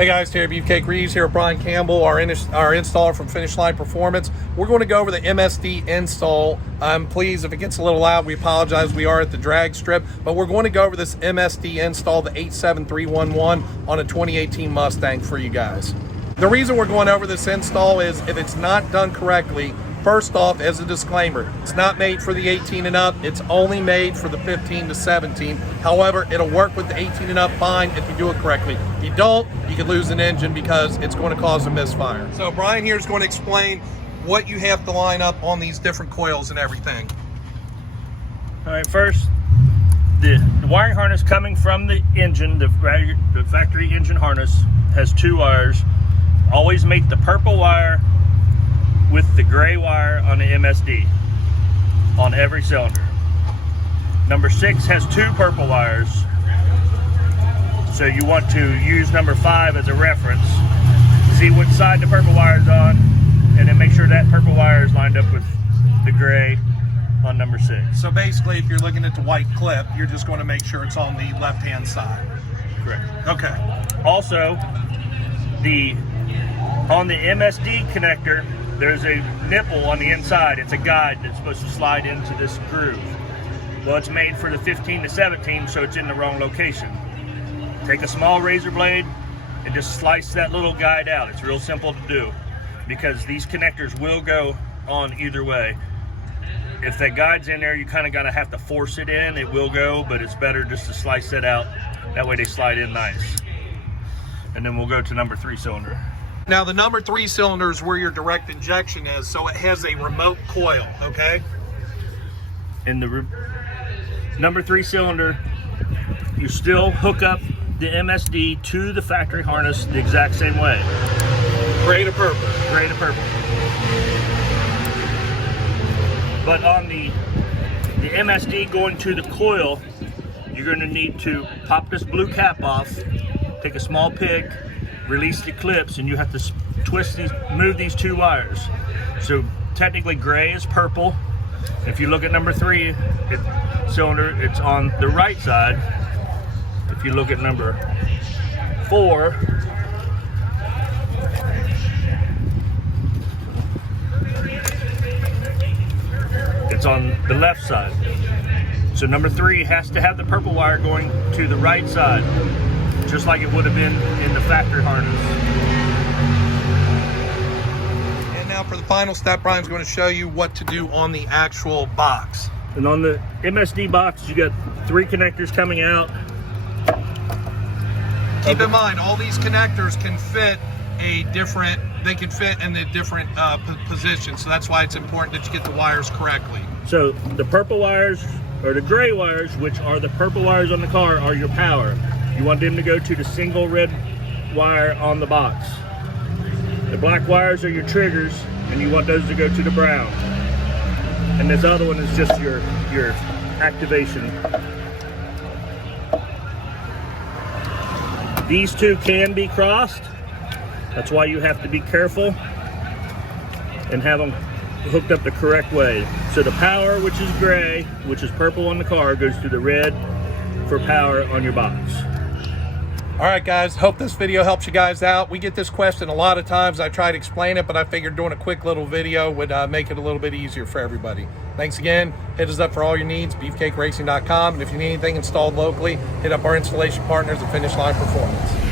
Hey guys, Terry Beefcake Reeves here with Brian Campbell, our installer from Finish Line Performance. We're going to go over the MSD install. Please, if it gets a little loud, we apologize. We are at the drag strip, but we're going to go over this MSD install, the 87311 on a 2018 Mustang for you guys. The reason we're going over this install is if it's not done correctly, first off, as a disclaimer, it's not made for the 18 and up. It's only made for the 15 to 17. However, it'll work with the 18 and up fine if you do it correctly. If you don't, you could lose an engine because it's going to cause a misfire. So Brian here is going to explain what you have to line up on these different coils and everything. All right, first, the wiring harness coming from the engine, the factory engine harness, has two wires. Always make the purple wire with the gray wire on the MSD on every cylinder. Number 6 has two purple wires, so you want to use number 5 as a reference. See what side the purple wire is on, and then make sure that purple wire is lined up with the gray on number 6. So basically, if you're looking at the white clip, you're just going to make sure it's on the left-hand side. Correct. Okay. Also, on the MSD connector, there's a nipple on the inside. It's a guide that's supposed to slide into this groove. Well, it's made for the 15 to 17, so it's in the wrong location. Take a small razor blade and just slice that little guide out. It's real simple to do because these connectors will go on either way. If that guide's in there, you kind of gotta have to force it in. It will go, but it's better just to slice it out. That way they slide in nice. And then we'll go to number 3 cylinder. Now the number 3 cylinder is where your direct injection is, so it has a remote coil, okay? In the number 3 cylinder, you still hook up the MSD to the factory harness the exact same way. Gray to purple. Gray to purple. But on the MSD going to the coil, you're going to need to pop this blue cap off, take a small pick, release the clips, and you have to move these two wires. So technically gray is purple. If you look at number 3 cylinder, it's on the right side. If you look at number 4, it's on the left side. So number 3 has to have the purple wire going to the right side, just like it would have been in the factory harness. And now for the final step, Brian's going to show you what to do on the actual box. And on the MSD box, you got 3 connectors coming out. Keep in mind, all these connectors can fit they can fit in the different positions. So that's why it's important that you get the wires correctly. So the purple wires, or the gray wires, which are the purple wires on the car, are your power. You want them to go to the single red wire on the box. The black wires are your triggers, and you want those to go to the brown. And this other one is just your activation. These two can be crossed. That's why you have to be careful and have them hooked up the correct way. So the power, which is gray, which is purple on the car, goes to the red for power on your box. All right, guys, hope this video helps you guys out. We get this question a lot of times. I try to explain it, but I figured doing a quick little video would make it a little bit easier for everybody. Thanks again. Hit us up for all your needs, beefcakeracing.com. And if you need anything installed locally, hit up our installation partners at Finish Line Performance.